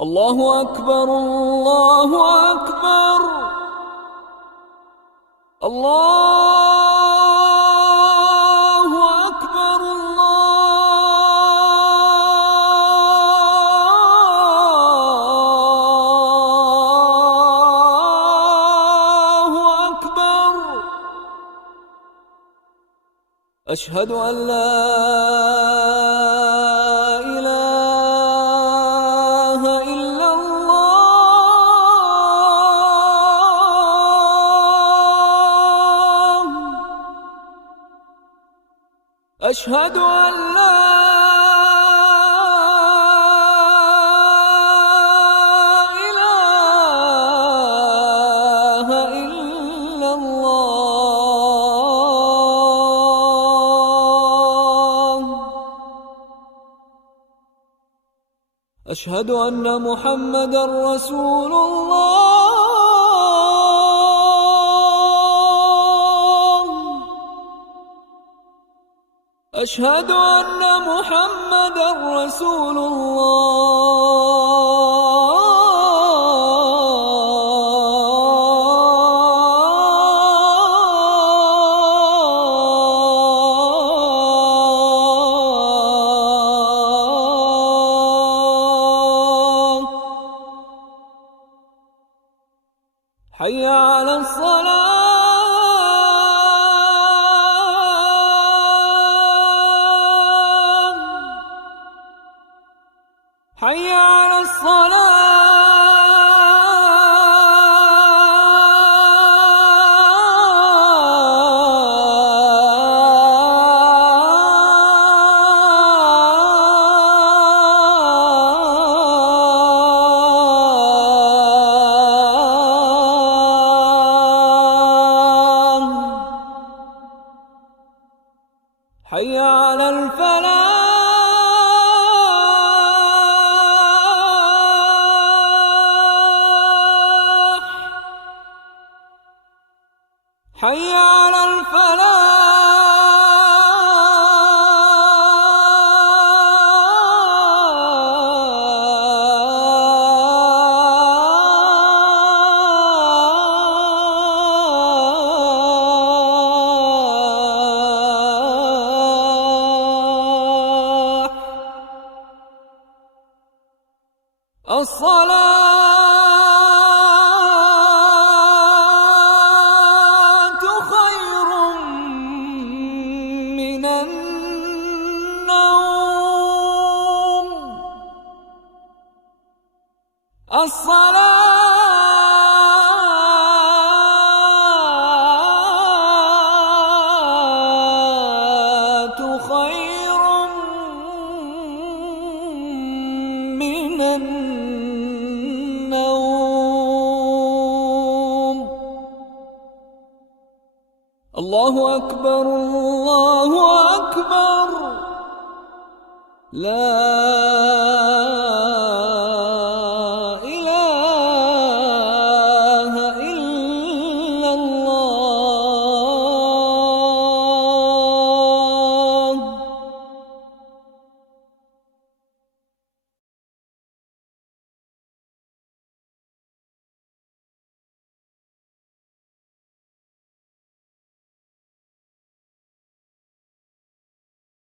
الله أكبر الله أكبر الله أكبر الله أكبر. أشهد أن لا إله إلا الله. أشهد أن لا إله إلا الله. أشهد أن محمدًا رسول الله. أشهد أن محمدًا رسول الله. حي على الصلاة. حي على الصلاة. حي على الفلاح. حي على الفلاح. الصلاة خير من النوم. الصلاة خير من النوم. الله أكبر الله أكبر. لا